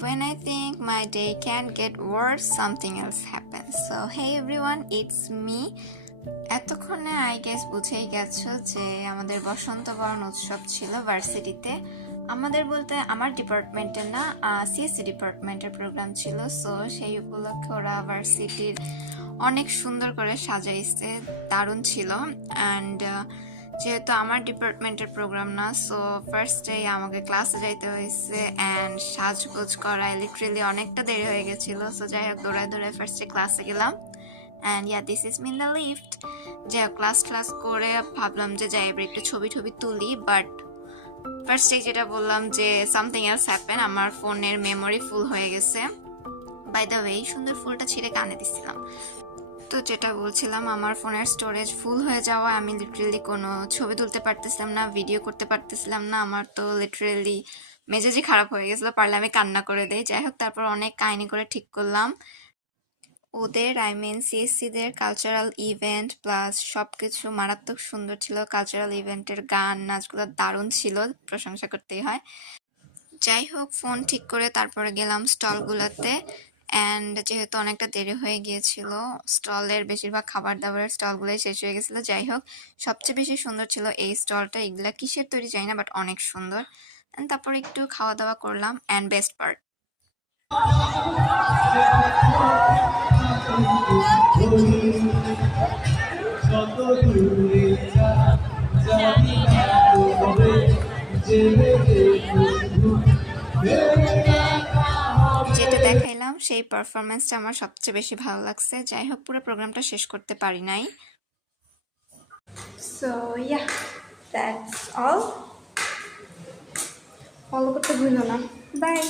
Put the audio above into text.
when I think my day can't get worse, something else happens. So hey everyone, it's me. এতক্ষণে I guess বুঝেই গেছো যে আমাদের বসন্ত বরণ উৎসব ছিল ভার্সিটিতে। আমাদের বলতে আমার ডিপার্টমেন্টের না, সিএসসি ডিপার্টমেন্টের প্রোগ্রাম ছিল। সো সেই উপলক্ষে ওরা ভার্সিটির অনেক সুন্দর করে সাজাইছে, দারুণ ছিল। অ্যান্ড যেহেতু আমার ডিপার্টমেন্টের প্রোগ্রাম না, সো ফার্স্টে আমাকে ক্লাসে যাইতে হয়েছে অ্যান্ড সাজগোজ করায় লিটারেলি অনেকটা দেরি হয়ে গেছিলো। সো যাই হোক দৌড়ায় দৌড়ায় ফার্স্টে ক্লাসে গেলাম। And yeah, this is mean the lift. যে ক্লাস করে ভাবলাম যে যাই এবার একটু ছবি তুলি, বাট ফার্স্টে যেটা বললাম যে সামথিং এলস হ্যাপেন, আমার ফোনের মেমোরি ফুল হয়ে গেছে। বাই দ্য ওয়ে, সুন্দর ফুলটা ছিঁড়ে কানে দিচ্ছিলাম। তো যেটা বলছিলাম, আমার ফোনের স্টোরেজ ফুল হয়ে যাওয়া, আমি লিটারেলি কোনো ছবি তুলতে পারতেছিলাম না, ভিডিও করতে পারতেছিলাম না। আমার তো লিটারেলি মেজাজই খারাপ হয়ে গেছিলো, পারলে আমি কান্না করে দেই। যাই হোক তারপর অনেক কাহিনী করে ঠিক করলাম। ওদের সিএসসিদের কালচারাল ইভেন্ট প্লাস সব কিছু মারাত্মক সুন্দর ছিল। কালচারাল ইভেন্টের গান নাচগুলো দারুণ ছিল, প্রশংসা করতেই হয়। যাই হোক ফোন ঠিক করে তারপরে গেলাম স্টলগুলোতে। অ্যান্ড যেহেতু অনেকটা দেরি হয়ে গিয়েছিল, স্টলের বেশিরভাগ খাবার দাবারের স্টলগুলোই শেষ হয়ে গেছিলো। যাই হোক সবচেয়ে বেশি সুন্দর ছিল এই স্টলটা। এগুলা কিসের তৈরি জানি না, বাট অনেক সুন্দর। অ্যান্ড তারপরে একটু খাওয়া দাওয়া করলাম। অ্যান্ড বেস্ট পার্ট, যেটা দেখাইলাম সেই পারফরমেন্সটা আমার সবচেয়ে বেশি ভালো লাগছে। যাই হোক পুরো প্রোগ্রামটা শেষ করতে পারি নাই। So yeah, that's all. Follow করতে ভুলো না। বাই।